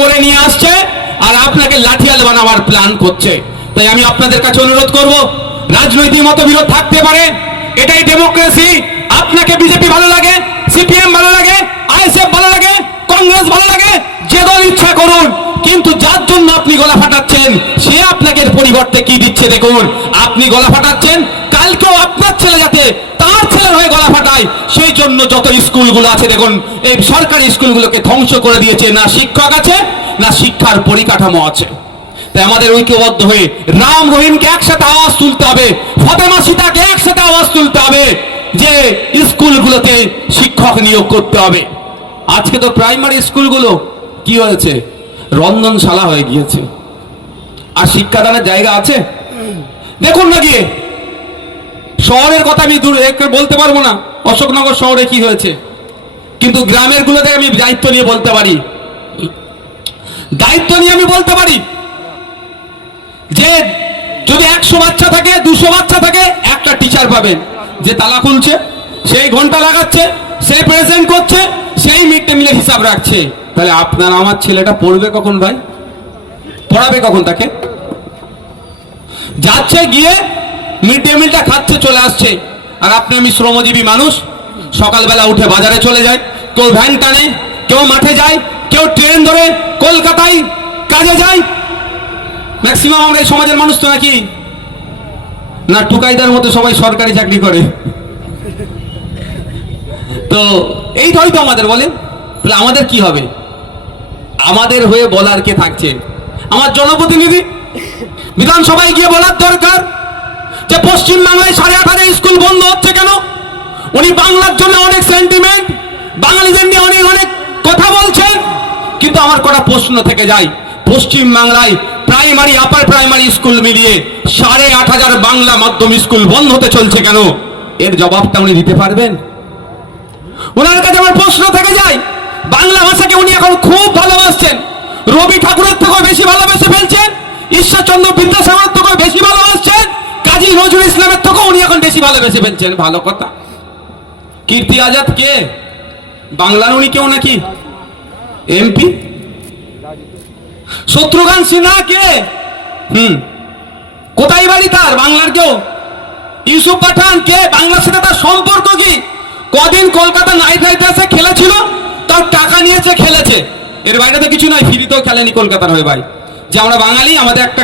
করে নিয়ে আসছে আর আপনাকে লাঠিয়াল বানাবার প্ল্যান করছে। তাই আমি আপনাদের কাছে অনুরোধ করব, রাজনৈতিক মতবিরোধ থাকতে পারে, এটাই ডেমোক্রেসি। আপনাকে বিজেপি ভালো লাগে, সিপিএম ভালো লাগে, আইএসএফ ভালো লাগে, কংগ্রেস ভালো লাগে, যে দল ইচ্ছা করুন, কিন্তু যার জন্য আপনি গলা ফাটাচ্ছেন সে আপনাকে পরিবর্তে কি দিচ্ছে দেখুন। আপনি গলা ফাটাচ্ছেন, কালকেও আপনার ছেলে যাতে তার ছেলের হয়ে গলা ফাটায়, সেই জন্য যত স্কুলগুলো আছে দেখুন, এই সরকারি স্কুলগুলোকে ধ্বংস করে দিয়েছে। না শিক্ষক আছে, না শিক্ষার পরিকাঠামো আছে। তাই আমাদের ঐক্যবদ্ধ হয়ে রাম রহিমকে একসাথে আওয়াজ তুলতে হবে, ফাতেমা সীতাকে একসাথে আওয়াজ তুলতে হবে যে স্কুলগুলোতে শিক্ষক নিয়োগ করতে হবে। আজকে তো প্রাইমারি স্কুলগুলো কি হয়েছে, রন্ধনশালা হয়ে গিয়েছে। আর শিক্ষাদানের জায়গা আছে দেখুন না গিয়ে। শহরের কথা আমি দূরে বলতে পারবো না, অশোকনগর শহরে কি হয়েছে, কিন্তু গ্রামের গুলোতে আমি দায়িত্ব নিয়ে বলতে পারি, যে যদি 100 বাচ্চা থাকে, 200 বাচ্চা থাকে, একটা টিচার পাবেন যে তালা খুলছে, সেই ঘন্টা লাগাচ্ছে, সেই প্রেজেন্ট করছে, সেই মিড ডে মিলের হিসাব রাখছে। তাহলে আপনার আমার ছেলেটা পড়বে কখন ভাই, পড়াবে কখন তাকে? যাচ্ছে গিয়ে মিড ডে মিলটা খাচ্ছে, চলে আসছে। আর আপনি আমি শ্রমজীবী মানুষ, সকালবেলা উঠে বাজারে চলে যায়, কেউ ভ্যান টানে, কেউ মাঠে যায়, কেউ ট্রেন ধরে কলকাতায় কাজে যায়। ম্যাক্সিমাম আমরা এই সমাজের মানুষ তো নাকি না টুকাইদার মতো সবাই সরকারি চাকরি করে। তো এই হয়তো আমাদের বলেন, তাহলে আমাদের কি হবে? আমাদের হয়ে বলার কে থাকছে? আমার জনপ্রতিনিধি বিধানসভায় গিয়ে বলার দরকার যে পশ্চিম বাংলায় 8,500 স্কুল বন্ধ হচ্ছে কেন। উনি বাংলার জন্য অনেক সেন্টিমেন্ট, বাঙালিদের নিয়ে অনেক অনেক কথা বলছেন, কিন্তু আমার কটা প্রশ্ন থেকে যায়, পশ্চিম বাংলায় প্রাইমারি আপার প্রাইমারি স্কুল মিলিয়ে 8,500 বাংলা মাধ্যম স্কুল বন্ধ হতে চলছে কেন? এর জবাবটা উনি দিতে পারবেন? ওনার কাছে আমার প্রশ্ন থেকে যায়। বাংলা ভাষাকে উনি এখন খুব ভালোবাসছেন, রবি ঠাকুরের থেকেও বেশি ভালোবেসে ফেলছেন, ঈশ্বরচন্দ্র বিদ্যাসাগরের থেকেও বেশি ভালোবাসছেন, কাজী নজরুল ইসলামের থেকেও উনি এখন বেশি ভালোবেসে ফেলছেন। ভালো কথা। কীর্তি আজাদ কে? বাংলার উনি কেউ নাকি এমপি? শত্রুঘ্ন সিনহা কে? কোথায় বাড়ি তার? বাংলার কেউ? ইউসুফ পাঠান কে? বাংলার সাথে তার সম্পর্ক কি? কদিন কলকাতা নাইট রাইডার্সে খেলেছিল, তার টাকা নিয়েছে, খেলেছে, এর বাইরে তো কিছু নয়। ফ্রিতেও খেলেনি কলকাতার হয়ে ভাই, যে আমরা বাঙালি, আমাদের একটা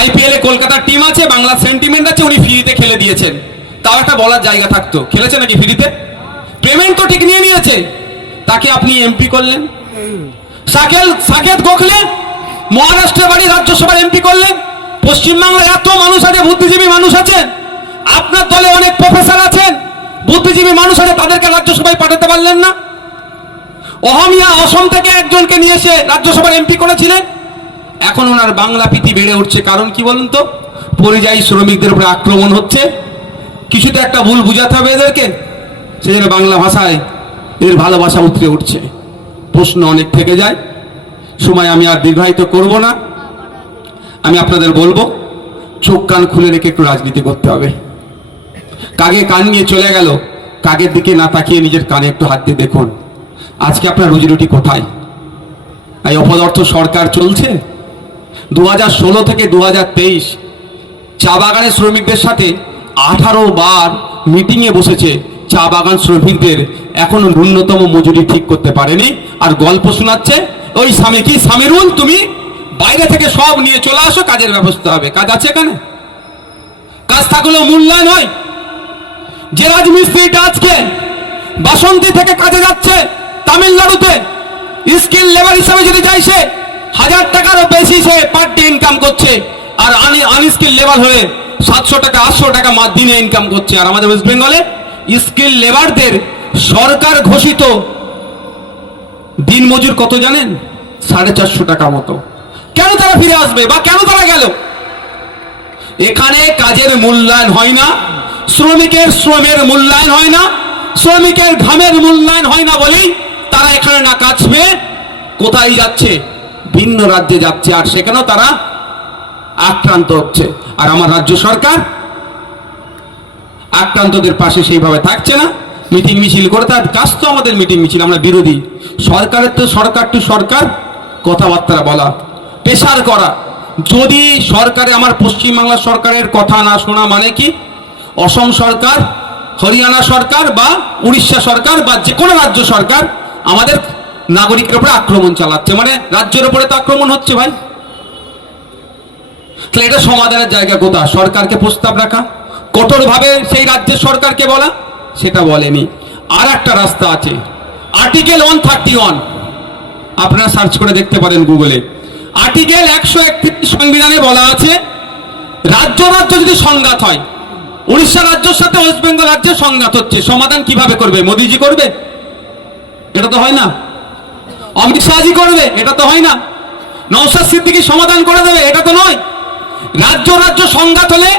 আইপিএল এ কলকাতার টিম আছে, বাংলার সেন্টিমেন্ট আছে, উনি ফ্রিতে খেলে দিয়েছেন, তাও একটা বলার জায়গা থাকতো। খেলেছে নাকি ফ্রিতে? পেমেন্ট তো ঠিক নিয়ে নিয়েছে, তাকে আপনি এমপি করলেন। সাকেত গোখলে মহারাষ্ট্রের বাড়ি, রাজ্যসভার এমপি করলেন। পশ্চিমবাংলায় এত মানুষ আছে, বুদ্ধিজীবী মানুষ আছেন, আপনার দলে অনেক প্রফেসর আছেন, বুদ্ধিজীবী মানুষ আছে, তাদেরকে রাজ্যসভায় পাঠাতে পারলেন না। অহমিয়া অসম থেকে একজনকে নিয়ে এসে রাজ্যসভার এমপি করেছিলেন। এখন ওনার বাংলা প্রীতি বেড়ে উঠছে, কারণ কি বলুন তো? পরিযায়ী শ্রমিকদের উপরে আক্রমণ হচ্ছে, কিছুতে একটা ভুল বুঝাতে হবে এদেরকে, সেই জন্য বাংলা ভাষায় এর ভালোবাসা উতরে উঠছে। প্রশ্ন অনেক থেকে যায়, সময় আমি আর দীর্ঘায়িত করব না। আমি আপনাদের বলবো, চোখ কান খুলে রেখে একটু রাজনীতি করতে হবে। কাকে কান নিয়ে চলে গেল, কাকের দিকে না তাকিয়ে নিজের কানে একটু হাত দিয়ে দেখুন, আজকে আপনার রুজি রুটি কোথায়? এই অপদার্থ সরকার চলছে। 2016 থেকে 2023 চা বাগানের শ্রমিকদের সাথে 18 বার মিটিংয়ে বসেছে। চা বাগান শ্রমিকদের এখনো ন্যূনতম মজুরি ঠিক করতে পারেনি, আর গল্প শোনাচ্ছে ওই স্বামী কি সামিরুল, তুমি বাইরে থেকে সব নিয়ে চলে আসো, কাজের ব্যবস্থা হবে। কাজ আছে এখানে? কাজ থাকলেও মূল্যায়ন হয়। যে রাজমিস্ত্রিটা আজকে বাসন্তী থেকে কাজে যাচ্ছে তামিলনাড়ুতে, স্কিল লেবার হিসাবে যদি যায়, সে 1000 টাকারও বেশি সে পার ডে ইনকাম করছে, আর আনস্কিল লেবার হয়ে 700 টাকা 800 টাকা দিনে ইনকাম করছে। আর আমাদের ওয়েস্ট বেঙ্গলে স্কিল লেবারদের সরকার ঘোষিত দিন মজুর কত জানেন? 450 টাকা মতো। কেন তারা ফিরে আসবে, বা কেন তারা গেল? এখানে কাজের মূল্যায়ন হয় না, শ্রমিকের শ্রমের মূল্যায়ন হয় না, শ্রমিকের ঘামের মূল্যায়ন হয় না বলেই তারা এখানে না কাজ পেয়ে কোথায় যাচ্ছে? ভিন্ন রাজ্যে যাচ্ছে, আর সেখানেও তারা আক্রান্ত হচ্ছে। আর আমার রাজ্য সরকার আক্রান্তদের পাশে সেইভাবে থাকছে না, মিটিং মিছিল করে। তার কাজ তো আমাদের মিটিং মিছিল, আমরা বিরোধী সরকারের, তো সরকার টু সরকার কথাবার্তা বলা, প্রেসার করা। যদি সরকারে আমার পশ্চিমবাংলা সরকারের কথা না শোনা মানে কি অসম সরকার, হরিয়ানা সরকার বা উড়িষ্যা সরকার বা যে কোনো রাজ্য সরকার আমাদের নাগরিকের উপরে আক্রমণ চালাচ্ছে, মানে রাজ্যের উপরে তো আক্রমণ হচ্ছে ভাই। তাহলে এটা সমাধানের জায়গা কোথায়? সরকারকে প্রস্তাব রাখা, কঠোরভাবে সেই রাজ্যের সরকারকে বলা, সেটা বলেনি। আর একটা রাস্তা আছে, আর্টিকেল 131, আপনারা সার্চ করে দেখতে পারেন গুগলে। আর্টিকেল 131 সংবিধানে বলা আছে রাজ্য রাজ্য যদি সংঘাত হয়, উড়িষ্যা রাজ্যের সাথে ওয়েস্ট বেঙ্গল রাজ্যের সংঘাত হচ্ছে, সমাধান কিভাবে করবে? মোদিজি করবে? এটা তো হয় না। অমিত শাহজি করবে? এটা তো হয় না। নওশাদ সিদ্দিকী সমাধান করে দেবে? এটা তো নয়। রাজ্য রাজ্য সংঘাত হলে,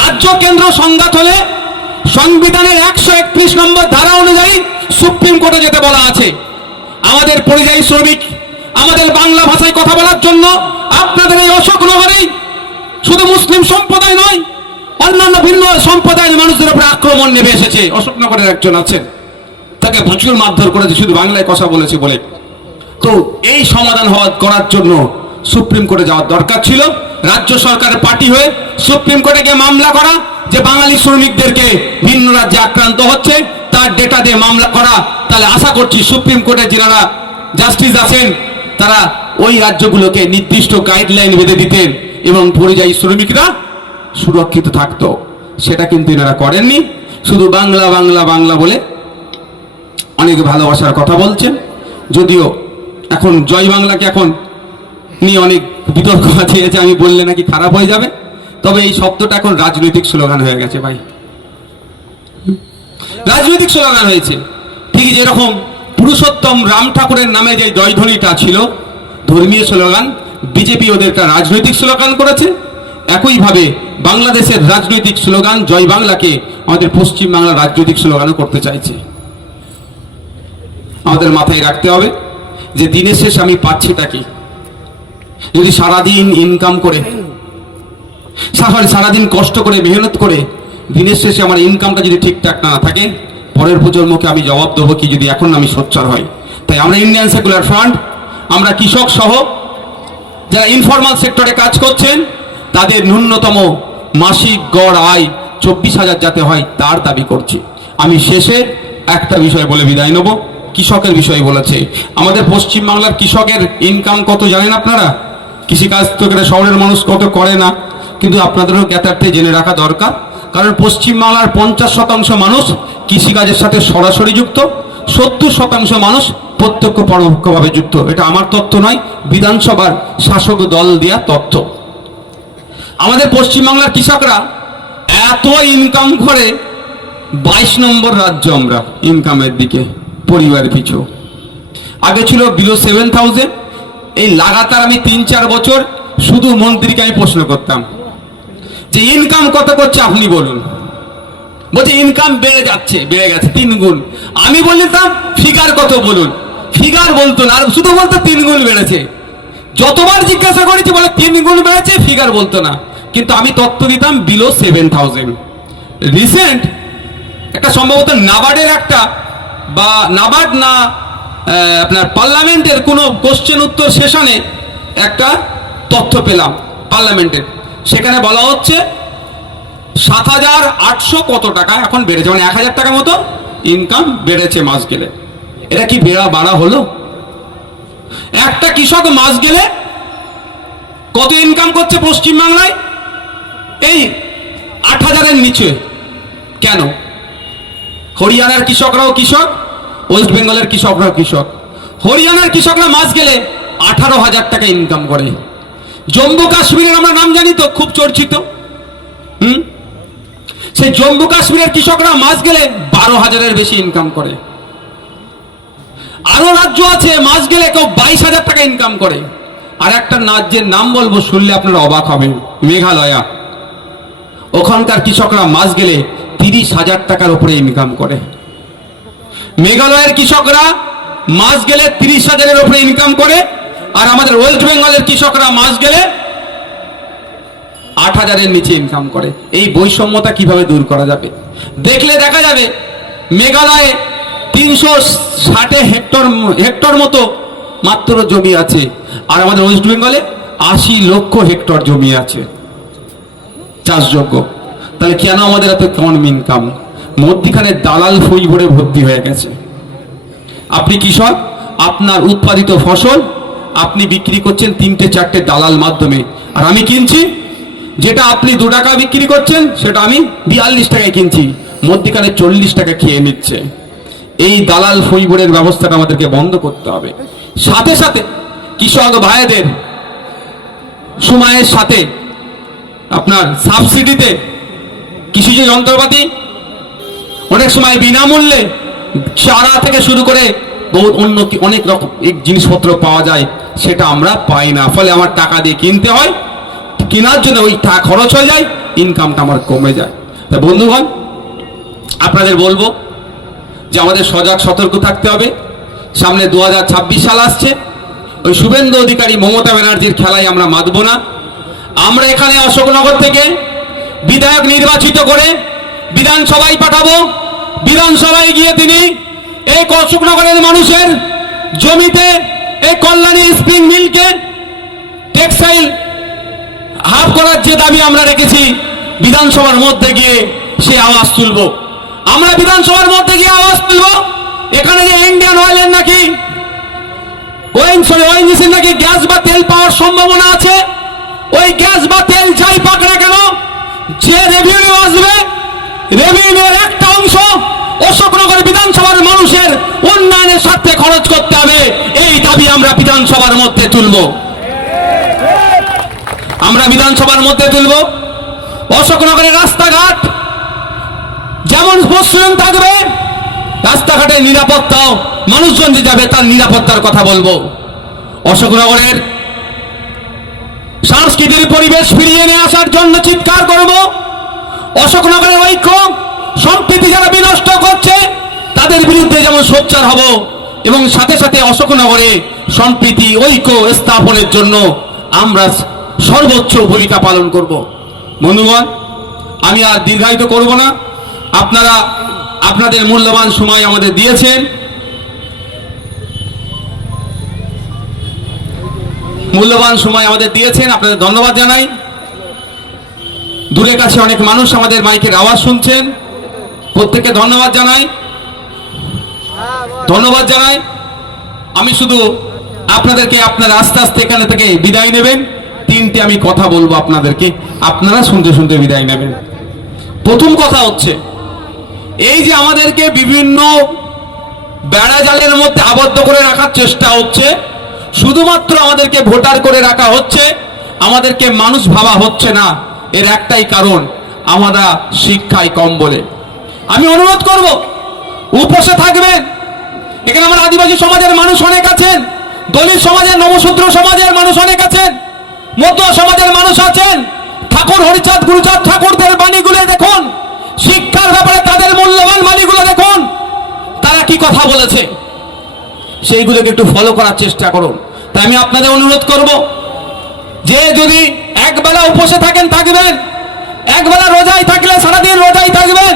রাজ্য কেন্দ্র সংঘাত হলে সংবিধানের 131 নম্বর ধারা অনুযায়ী সুপ্রিম কোর্টে যেতে বলা আছে। আমাদের পরিযায়ী শ্রমিক, আমাদের বাংলা ভাষায় কথা বলার জন্য আপনাদের এই অশোকনগরেই শুধু মুসলিম সম্প্রদায় নয়, অন্যান্য ভিন্ন সম্প্রদায়ের মানুষদের উপরে আক্রমণ নেমে এসেছে। অশোকনগরের একজন আছেন, তাকে প্রচুর মারধর করেছে শুধু বাংলায় কথা বলেছে বলে। তো এই সমাধান করার জন্য সুপ্রিম কোর্টে যাওয়ার দরকার ছিল। রাজ্য সরকারের পার্টি হয়ে সুপ্রিম কোর্টে গিয়ে মামলা করা যে বাঙালি শ্রমিকদেরকে ভিন্ন রাজ্যে আক্রান্ত হচ্ছে, তার ডেটা দিয়ে মামলা করা। তাহলে আশা করছি সুপ্রিম কোর্টে যারা জাস্টিস আছেন তারা ওই রাজ্যগুলোকে নির্দিষ্ট গাইডলাইন বেঁধে দিতেন এবং পরিযায়ী শ্রমিকরা সুরক্ষিত থাকতো। সেটা কিন্তু এনারা করেননি। শুধু বাংলা বাংলা বাংলা বলে অনেক ভালোবাসার কথা বলছেন। যদিও এখন জয় বাংলাকে এখন নিয়ে অনেক বিতর্ক আছে, আমি বললে নাকি খারাপ হয়ে যাবে। তবে এই শব্দটা এখন রাজনৈতিক স্লোগান হয়ে গেছে ভাই, রাজনৈতিক স্লোগান হয়েছে। ঠিক যেরকম পুরুষোত্তম রাম ঠাকুরের নামে যে জয়ধ্বনিটা ছিল ধর্মীয় স্লোগান, বিজেপি ওদেরটা রাজনৈতিক স্লোগান করেছে। একইভাবে বাংলাদেশের রাজনৈতিক স্লোগান জয় বাংলাকে আমাদের পশ্চিম বাংলার রাজনৈতিক স্লোগানও করতে চাইছে। আমাদের মাথায় রাখতে হবে যে দিনের শেষে আমি পাচ্ছিটা কি। যদি সারাদিন ইনকাম করে, সারাদিন কষ্ট করে মেহনত করে দিনের শেষে আমার ইনকামটা যদি ঠিকঠাক না থাকে, পরের প্রজন্মকে আমি জবাব দেবো কি যদি এখন আমি সোচ্চার হই। তাই আমরা ইন্ডিয়ান সেকুলার ফ্রন্ট, আমরা কৃষক সহ যারা ইনফরমাল সেক্টরে কাজ করছেন তাদের ন্যূনতম মাসিক গড় আয় 24,000 যাতে হয় তার দাবি করছি। আমি শেষে একটা বিষয় বলে বিদায় নেব, কৃষকের বিষয় বলেছে। আমাদের পশ্চিমবাংলার কৃষকের ইনকাম কত জানেন আপনারা? কৃষিকাজ তো শহরের মানুষ কত করে না, কিন্তু আপনাদেরও জ্ঞাতার্থে জেনে রাখা দরকার। কারণ পশ্চিমবাংলার 50% মানুষ কৃষিকাজের সাথে সরাসরি যুক্ত, 70% মানুষ প্রত্যক্ষ পরোক্ষভাবে যুক্ত। এটা আমার তথ্য নয়, বিধানসভার শাসক দল দেওয়া তথ্য। আমাদের পশ্চিমবাংলার কৃষকরা এত ইনকাম করে, 22 নম্বর রাজ্য আমরা ইনকামের দিকে পরিবার পিছু। আগে ছিল বিলো 7,000। এই লাগাতার আমি 3-4 বছর শুধু মন্ত্রীকে আমি প্রশ্ন করতাম যে ইনকাম কত করছে আপনি বলুন। বলছে ইনকাম বেড়ে যাচ্ছে, বেড়ে গেছে 3 গুণ। আমি বলতাম ফিগার কত বলুন, ফিগার বলতো না, আর শুধু বলতো 3 গুণ বেড়েছে। যতবার জিজ্ঞাসা করেছি বলে 3 গুণ বেড়েছে, ফিগার বলতো না। কিন্তু আমি তথ্য দিতাম বিলো 7,000। রিসেন্ট একটা সম্ভবত নাবার্ডের একটা বা নাবার্ড না আপনার পার্লামেন্টের কোনো কোশ্চেন উত্তর সেশনে একটা তথ্য পেলাম পার্লামেন্টের। সেখানে বলা হচ্ছে 7,800 কত টাকা এখন বেড়েছে, মানে 1,000 টাকা মতো ইনকাম বেড়েছে মাস গেলে। এটা কি বাড়া হলো? একটা কৃষক মাস গেলে কত ইনকাম করছে পশ্চিমবাংলায়? এই 8,000-এর নিচে। কেন? হরিয়ানার কৃষকরাও কৃষক, ওয়েস্ট বেঙ্গলের কৃষকরাও কৃষক। হরিয়ানার কৃষকরা মাস গেলে 18,000 টাকা ইনকাম করে। জম্মু কাশ্মীরের আমরা নাম জানি তো, খুব চর্চিত। সেই জম্মু কাশ্মীরের কৃষকরা মাস গেলে 12,000-এর বেশি ইনকাম করে। আরো রাজ্য আছে মাস গেলে কেউ 22,000 টাকা ইনকাম করে। আর একটা রাজ্যের নাম বলবো, শুনলে আপনারা অবাক হবেন, মেঘালয়া। ওখানকার কৃষকরা মাস গেলে 30,000 টাকার উপরে ইনকাম করে। মেঘালয়ের কৃষকরা মাস গেলে 30,000-এর উপরে ইনকাম করে। আর আমাদের ওয়েস্ট বেঙ্গলের কৃষকরা মাস গেলে 8,000-এর নিচে ইনকাম করে। এই বৈষম্যতা কিভাবে দূর করা যাবে? দেখলে দেখা যাবে মেঘালয়ে 360 হেক্টর মতো মাত্র জমি আছে, আর আমাদের ওয়েস্ট বেঙ্গলে 80 লক্ষ হেক্টর জমি আছে চাষযোগ্য। তাহলে কেন আমাদের এত কম ইনকাম? মধ্যিখানে দালাল ফই ভরে ভর্তি হয়ে গেছে। আপনি কৃষক, আপনার উৎপাদিত ফসল আপনি বিক্রি করছেন 3-4টে দালাল মাধ্যমে, আর আমি কিনছি যেটা আপনি 2 টাকা বিক্রি করছেন সেটা আমি 42 টাকায় কিনছি, মধ্যিখানে 40 টাকা খেয়ে নিচ্ছে। এই দালাল ফইবরের ব্যবস্থাটা আমাদেরকে বন্ধ করতে হবে। সাথে সাথে কৃষক ভাইদের সময়ের সাথে আপনার সাবসিডিতে কৃষিজ যন্ত্রপাতি অনেক সময় বিনামূল্যে চারা থেকে শুরু করে বহু অন্য অনেক রকম জিনিসপত্র পাওয়া যায়, সেটা আমরা পাই না। ফলে আমার টাকা দিয়ে কিনতে হয়, কেনার জন্য ওই টাকা খরচ হয়ে যায়, ইনকামটা আমার কমে যায়। তা বন্ধুগণ, আপনাদের বলবো যে আমাদের সজাগ সতর্ক থাকতে হবে। সামনে 2026 সাল আসছে, ওই শুভেন্দু অধিকারী মমতা ব্যানার্জির খেলায় আমরা মাতবো না। আমরা এখানে অশোকনগর থেকে বিধায়ক নির্বাচিত করে বিধানসভায় পাঠাবো। বিধানসভায় গিয়ে তিনি এই অশোকনগরের মানুষের জমিতে এই কল্যাণী স্প্রিং মিলকে টেক্সটাইল হাব করার যে দাবি আমরা রেখেছি, বিধানসভার মধ্যে গিয়ে সে আওয়াজ তুলবো। আমরা বিধানসভার মধ্যে গিয়ে আওয়াজ তুলবো, এখানে যে ইন্ডিয়ান অয়েলের নাকি ওএনজিসির নাকি গ্যাস বা তেল পাওয়ার সম্ভাবনা আছে, ওই গ্যাস বা তেল যাই পাক না কেন, যে রেভিনিউ আসবে, রেভিনিউর একটা অংশ অশোকনগর বিধানসভার মানুষের উন্নয়নের স্বার্থে খরচ করতে হবে। এই দাবি আমরা বিধানসভার মধ্যে তুলব। আমরা বিধানসভার মধ্যে তুলব। অশোকনগরের রাস্তাঘাট যেমন মসৃণ থাকবে, রাস্তাঘাটের নিরাপত্তাও মানুষজন যে যাবে তার নিরাপত্তার কথা বলবো। অশোকনগরের সাংস্কৃতিক পরিবেশ ফিরিয়ে নিয়ে আসার জন্য চিৎকার করব। অশোকনগরের ঐক্য সম্প্রীতি যারা বিনষ্ট করছে তাদের বিরুদ্ধে যেমন সোচ্চার হব, এবং সাথে সাথে অশোকনগরে সম্প্রীতি ঐক্য স্থাপনের জন্য আমরা সর্বোচ্চ ভূমিকা পালন করব। বন্ধুগণ, আমি আর দীর্ঘায়িত করব না। আপনারা আপনাদের মূল্যবান সময় আমাদের দিয়েছেন। আপনাদের ধন্যবাদ জানাই। দূরে কাছে অনেক মানুষ আমাদের মাইকের আওয়াজ শুনছেন, প্রত্যেককে ধন্যবাদ জানাই। আমি শুধু আপনাদেরকে, আপনারা আস্তে আস্তে এখানে থেকে বিদায় নেবেন। 3টে আমি কথা বলবো আপনাদেরকে, আপনারা শুনতে শুনতে বিদায় নেবেন। প্রথম কথা হচ্ছে, এই যে আমাদেরকে বিভিন্ন বেড়া জালের মধ্যে আবদ্ধ করে রাখার চেষ্টা হচ্ছে, শুধুমাত্র আমাদেরকে ভোটার করে রাখা হচ্ছে, আমাদেরকে মানুষ ভাবা হচ্ছে না। এর একটাই কারণ, আমরা শিক্ষায় কম বলে। আমি অনুরোধ করব, উপসে থাকবেন। এখানে আমার আদিবাসী সমাজের মানুষ অনেক আছেন, দলিত সমাজের, নবশূদ্র সমাজের মানুষ অনেক আছেন, মতুয়া সমাজের মানুষ আছেন। ঠাকুর হরিচাঁদ গুরুচাঁদ ঠাকুরদের বাণীগুলো দেখুন, শিক্ষার ব্যাপারে তাদের মূল্যবান বাণীগুলো দেখুন, তারা কি কথা বলেছে, সেইগুলোকে একটু ফলো করার চেষ্টা করুন। তাই আমি আপনাদের অনুরোধ করব যে যদি একবেলা উপসে থাকেন থাকবেন, একবেলা রোজায় থাকলে সারাদিন রোজায় থাকবেন,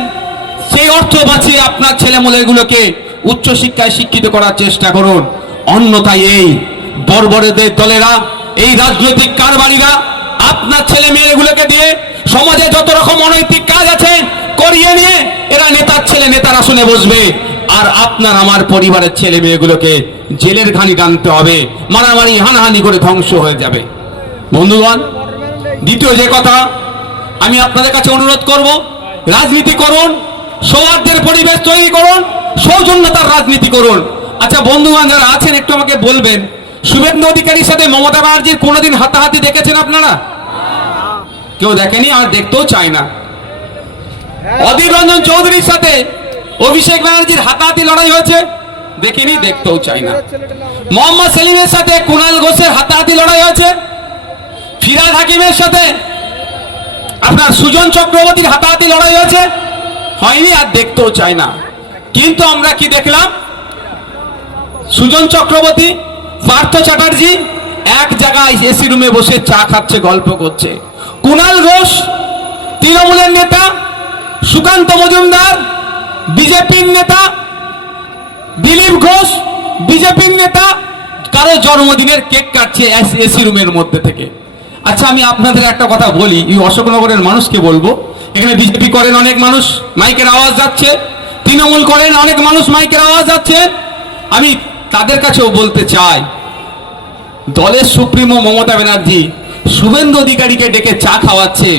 সেই অর্থ বাঁচিয়ে আপনার ছেলেমেয়েগুলোকে উচ্চ শিক্ষায় শিক্ষিত করার চেষ্টা করুন। অন্যথায় এই বর্বরদের দলেরা, এই রাজনৈতিক কারবারিরা আপনার ছেলে মেয়েগুলোকে দিয়ে সমাজে যত রকম অনৈতিক কাজ আছে করিয়ে নিয়ে এরা নেতার ছেলে নেতার আসনে বসবে, আর আপনার আমার পরিবারের ছেলে মেয়েগুলোকে জেলের ঘানি টানতে হবে, মারামারি হানাহানি করে ধ্বংস হয়ে যাবে। বন্ধুগণ, দ্বিতীয় যে কথা আমি আপনাদের কাছে অনুরোধ করব, রাজনীতি করুন, সৌহার্দ্যের পরিবেশ তৈরি করুন, সৌজন্যতার রাজনীতি করুন। আচ্ছা বন্ধুগণ যারা আছেন, একটু আমাকে বলবেন, শুভেন্দু অধিকারীর সাথে মমতা ব্যানার্জির কোনোদিন হাতাহাতি দেখেছেন আপনারা? কেউ দেখেনি, আর দেখতেও চায় না। অধীর রঞ্জন চৌধুরীর সাথে অভিষেক ব্যানার্জির হাতাহাতি লড়াই হয়েছে, দেখিনি, দেখতেও চাই না। মোহাম্মদ সেলিমের সাথে কুণাল ঘোষের হাতাহাতি লড়াই হয়েছে, ফিরহাদ হাকিমের সাথে আপনার সুজন চক্রবর্তীর হাতাহাতি লড়াই হয়েছে, হয়নি, আর দেখতেও চাই না। কিন্তু আমরা কি দেখলাম, সুজন চক্রবর্তী, পার্থ চ্যাটার্জি এক জায়গায় এসি রুমে বসে চা খাচ্ছে, গল্প করছে। কুণাল ঘোষ তৃণমূলের নেতা, সুকান্ত মজুমদার বিজেপির নেতা, দিলীপ ঘোষ বিজেপির নেতা, কারো জন্মদিনের কেক কাটছে এসি রুমের মধ্যে থেকে। আচ্ছা, আমি আপনাদের একটা কথা বলি, এই অশোকনগরের মানুষকে বলবো, এখানে বিজেপি করেন অনেক মানুষ, মাইকের আওয়াজ যাচ্ছে, তৃণমূল করেন অনেক মানুষ, মাইকের আওয়াজ যাচ্ছে। আমি তাদের কাছেও বলতে চাই, দলের সুপ্রিমো মমতা ব্যানার্জি শুভেন্দু অধিকারীকে ডেকে চা খাওয়াচ্ছে,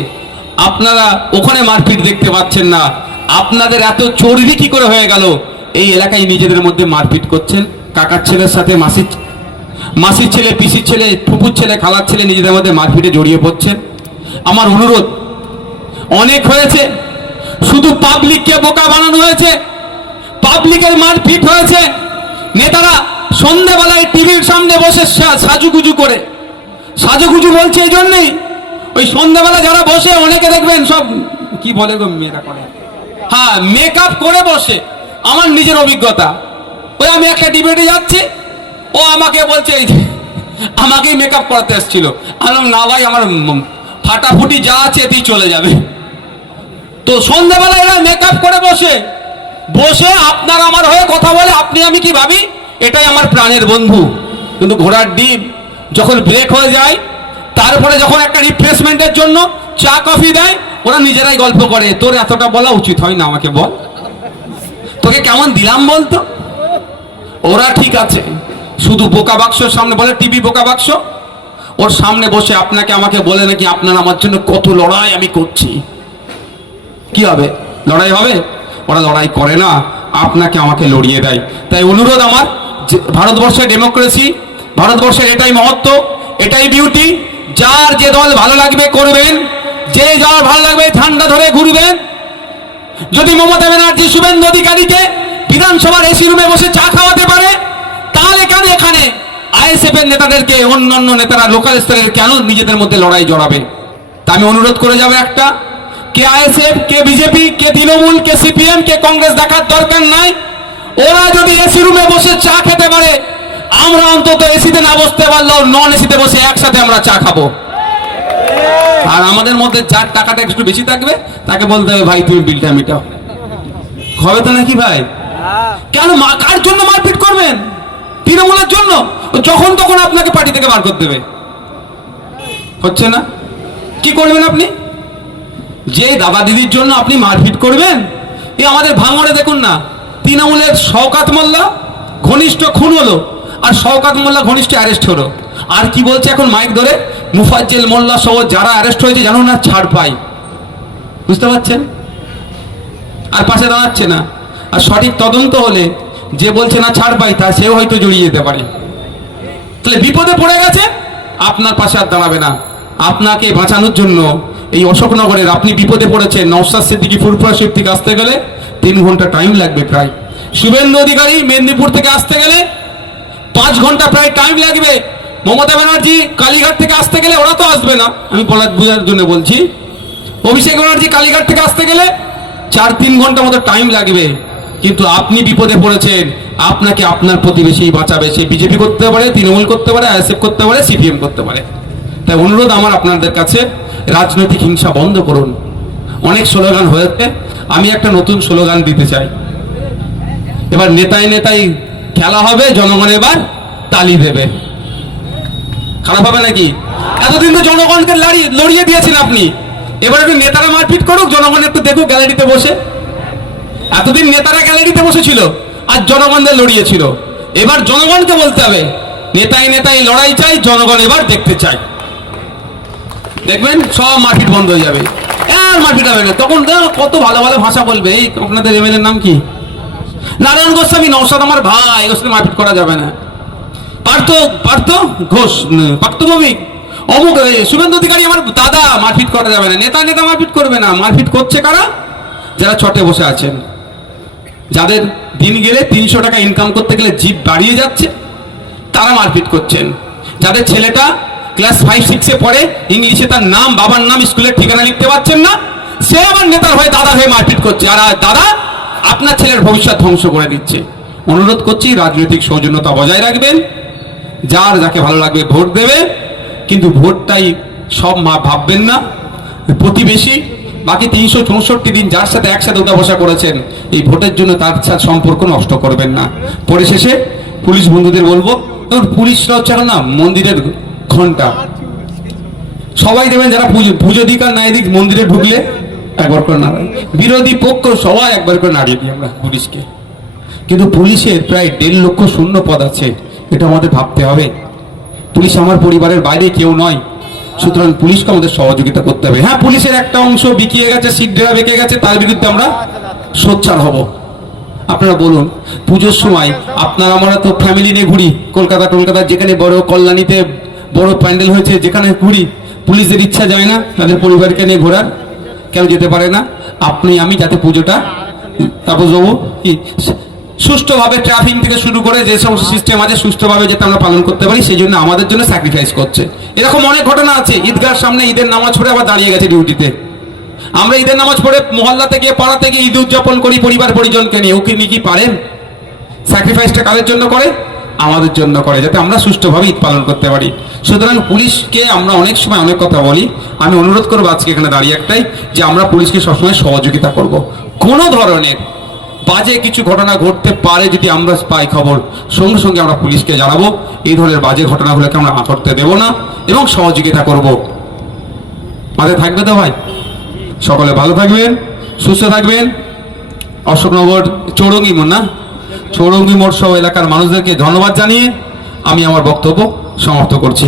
আপনারা ওখানে মারপিট দেখতে পাচ্ছেন না। আপনাদের এত চর্বি কি করে হয়ে গেল এই এলাকায় নিজেদের মধ্যে মারপিট করছেন? কাকার ছেলের সাথে মাসির ছেলে, পিসির ছেলে, ফুপুর ছেলে, খালার ছেলে নিজেদের মধ্যে মারপিটে জড়িয়ে পড়ছেন। আমার অনুরোধ, অনেক হয়েছে, শুধু পাবলিককে বোকা বানানো হয়েছে, পাবলিকের মারপিট হয়েছে। নেতারা সন্ধ্যেবেলায় টিভির সামনে বসে সাজুগুজু করে, সাজুগুজু বলছে এই জন্যই, ওই সন্ধ্যাবেলা যারা বসে অনেকে দেখবেন সব কি বলে গো, মেয়েরা করে, হ্যাঁ মেকআপ করে বসে। আমার নিজের অভিজ্ঞতা, ওই আমি একটা ডিবেটে যাচ্ছি, ও আমাকে বলছে আমাকেই মেকআপ করাতে এসেছিল। আমি না ভাই, আমার ফাটাফুটি যা আছে এতেই চলে যাবে। তো সন্ধ্যাবেলা এরা মেকআপ করে বসে বসে আপনার আমার হয়ে কথা বলে, আপনি আমি কি ভাবি এটাই আমার প্রাণের বন্ধু। কিন্তু ঘোড়ার ডিম যখন ব্রেক হয়ে যায়, তারপরে যখন একটা রিফ্রেশমেন্টের জন্য চা কফি দেয়, ওরা নিজেরাই গল্প করে, তোর এতটা বলা উচিত হয় না, আমাকে বল, তোকে কেমন দিলাম বলতো। ওরা ঠিক আছে, শুধু বোকা বাক্সর সামনে বলে, টিভি বোকা বাক্স, ওর সামনে বসে আপনাকে আমাকে বলে নাকি আপনার আমার জন্য কত লড়াই আমি করছি। কি হবে? লড়াই হবে? ওরা লড়াই করে না, আপনাকে আমাকে লড়িয়ে দেয়। তাই অনুরোধ আমার, ভারতবর্ষের ডেমোক্রেসি, ভারতবর্ষের এটাই মহত্ব, এটাই বিউটি। যার যে দল ভালো লাগবে করবেন, যে যার ভালো লাগবে ঠান্ডা ধরে ঘুরবেন। যদি মমতা ব্যানার্জি শুভেন্দু অধিকারীকে বিধানসভার এসি রুমে বসে চা খাওয়াতে পারে, তাহলে কেন এখানে আইএসএফ এর নেতাদেরকে, অন্যান্য নেতারা লোকাল স্তরের কেন নিজেদের মধ্যে লড়াই জড়াবে? তা আমি অনুরোধ করে যাবো একটা, কে আইএসএফ, কে বিজেপি, কে তৃণমূল, কে সিপিএম, কে কংগ্রেস দেখার দরকার নাই। ওরা যদি এসি রুমে বসে চা খেতে পারে, আমরা অন্তত এসিতে না বসতে পারলেও নন এসিতে বসে একসাথে আমরা চা খাবো। আর আমাদের মধ্যে যার টাকাটা একটু বেশি থাকবে তাকে বলতে হবে, ভাই তুমি বিলটা মেটাও। হবে তো নাকি ভাই? কেন কার জন্য মারপিট করবেন? তৃণমূলের জন্য? যখন তখন আপনাকে পার্টি থেকে বার করে দেবে। হচ্ছে না? কি করবেন আপনি? যে দাদা দিদির জন্য আপনি মারপিট করবেন? এই আমাদের ভাঙড়ে দেখুন না, তৃণমূলের শওকাত মোল্লা ঘনিষ্ঠ খুন হলো, আর শওকাত মোল্লা ঘনিষ্ঠ অ্যারেস্ট হলো। আর কি বলছে এখন মাইক ধরে, মুফাজ্জেল মোল্লা সহ যারা অ্যারেস্ট হয়েছে জানো না ছাড় পাই। বুঝতে পারছেন? আর পাশে দাঁড়াচ্ছে না। আর সঠিক তদন্ত হলে যে বলছে না ছাড় পাই, তা সেও হয়তো জড়িয়ে যেতে পারে। তাহলে বিপদে পড়ে গেছে, আপনার পাশে আর দাঁড়াবে না। আপনাকে বাঁচানোর জন্য এই অশোকনগরের, আপনি বিপদে পড়েছেন, নওশাদ সিদ্দিকী ফুরফুরা শরীফ থেকে আসতে গেলে 3 ঘন্টা টাইম লাগবে প্রায়। শুভেন্দু অধিকারী মেদিনীপুর থেকে আসতে গেলে 5 ঘন্টা প্রায় টাইম লাগবে। মমতা ব্যানার্জি কালীঘাট থেকে আসতে গেলে, ওরা তো আসবে না, আমি বোঝার জন্য বলছি, অভিষেক ব্যানার্জি কালীঘাট থেকে আসতে গেলে 4-3 ঘন্টা মতো টাইম লাগবে। কিন্তু আপনি বিপদে পড়েছেন, আপনাকে আপনার প্রতিবেশী বাঁচাবে। সে বিজেপি করতে পারে, তৃণমূল করতে পারে, আইএসএফ করতে পারে, সিপিএম করতে পারে। তাই অনুরোধ আমার আপনাদের কাছে, রাজনৈতিক হিংসা বন্ধ করুন। অনেক স্লোগান হয়েছে, আমি একটা নতুন স্লোগান দিতে চাই। এবার নেতায় নেতাই খেলা হবে, জনগণ এবার তালি দেবে। খারাপ হবে নাকি? এতদিন তো জনগণকে লড়িয়ে দিয়েছেন আপনি, এবার একটু নেতারা মারপিট করুক, জনগণ একটু দেখুক গ্যালারিতে বসে। এতদিন নেতারা গ্যালারিতে বসেছিল আর জনগণদের লড়িয়েছিল, এবার জনগণকে বলতে হবে নেতাই নেতাই লড়াই চাই, জনগণ এবার দেখতে চাই। দেখবেন সব মারপিট বন্ধ হয়ে যাবে, আর মারপিট হবে না। তখন কত ভালো ভালো ভাষা বলবে। এই আপনাদের এমএলএর নাম কি? নারায়ণ গোস্বামী। নওশাদ আমার ভাই, ওর সাথে মারপিট করা যাবে না। পার্থ ঘোষ, পার্থভৌমিক, অমুক শুভেন্দু অধিকারী আমার দাদা, মারপিট করা যাবে না। নেতা নেতা মারপিট করবে না। মারপিট করছে কারা? যারা ছটে বসে আছেন, যাদের দিন গেলে 300 টাকা ইনকাম করতে গেলে জিপ বাড়িয়ে যাচ্ছে, তারা মারপিট করছেন। যাদের ছেলেটা ক্লাস 5-6-এ পড়ে, ইংলিশে তার নাম, বাবার নাম, স্কুলের ঠিকানা লিখতে পারছেন না, সে আমার নেতার হয়ে দাদার হয়ে মারপিট করছে। আর দাদা আপনার ছেলের ভবিষ্যৎ ধ্বংস করে দিচ্ছে। অনুরোধ করছি, রাজনৈতিক সৌজন্যতা বজায় রাখবেন, যার যাকে ভালো লাগবে ভোট দেবে, কিন্তু ভোটটাই সব ভাববেন না। প্রতিবেশী বাকি 364 দিন যার সাথে একসাথে উঠা বসা করেছেন, এই ভোটের জন্য তার সাথে সম্পর্ক নষ্ট করবেন না। পরিশেষে পুলিশ বন্ধুদের বলবো, ধরুন পুলিশরা হচ্ছে এখন না মন্দিরের ঘন্টা। সবাই দেবেন যারা পুজো দিক আর নাই দিক মন্দিরে ঢুকলে একবার করে নাড়াই, বিরোধী পক্ষ সবাই একবার করে নাড়িয়ে দিই আমরা পুলিশকে। কিন্তু পুলিশের প্রায় 1.5 লক্ষ শূন্য পদ আছে, এটা আমাদের ভাবতে হবে। পুলিশ আমার পরিবারের বাইরে কেউ নয়, সুতরাং পুলিশকে আমাদের সহযোগিতা করতে হবে। হ্যাঁ, পুলিশের একটা অংশ বিকিয়ে গেছে, সিগড়া বেঁকে গেছে, তার বিরুদ্ধে আমরা সোচ্চার হব। আপনারা বলুন, পুজোর সময় আপনারা আমরা তো ফ্যামিলি নিয়ে ঘুরি, কলকাতা যেখানে বড় কল্যাণীতে বড় প্যান্ডেল হয়েছে যেখানে ঘুরি, পুলিশদের ইচ্ছা যায় না তাদের পরিবারকে নিয়ে ঘোরার? কেউ যেতে পারে না? আপনি আমি যাতে পুজোটা তাপসবাবু কি সুষ্ঠুভাবে ট্রাফিক থেকে শুরু করে যে সমস্ত সিস্টেম আছে সুষ্ঠুভাবে যাতে আমরা পালন করতে পারি, সেই জন্য আমাদের জন্য স্যাক্রিফাইস করছে। এরকম অনেক ঘটনা আছে, ঈদগাহর সামনে ঈদের নামাজ পড়ে আবার দাঁড়িয়ে গেছে ডিউটিতে। আমরা ঈদের নামাজ পড়ে মহল্লাতে গিয়ে পাড়াতে গিয়ে ঈদ উদযাপন করি পরিবার পরিজনকে নিয়ে, ওকে নিয়ে কি পারেন? স্যাক্রিফাইসটা কাদের জন্য করে? আমাদের জন্য করে, যাতে আমরা সুষ্ঠুভাবে ঈদ পালন করতে পারি। সুতরাং পুলিশকে আমরা অনেক সময় অনেক কথা বলি, আমি অনুরোধ করবো আজকে এখানে দাঁড়িয়ে একটাই, যে আমরা পুলিশকে সবসময় সহযোগিতা করব। কোনো ধরনের বাজে কিছু ঘটনা ঘটতে পারে যদি আমরা পাই খবর, সঙ্গে সঙ্গে আমরা পুলিশকে জানাবো। এই ধরনের বাজে ঘটনাগুলোকে আমরা ঘটতে দেব না এবং সহযোগিতা করব। মাথায় থাকবে তো ভাই? সকলে ভালো থাকবেন, সুস্থ থাকবেন। অশোকনগর চৌরঙ্গি মোড় না, চৌরঙ্গি মোড় সহ এলাকার মানুষদেরকে ধন্যবাদ জানিয়ে আমি আমার বক্তব্য সমাপ্ত করছি।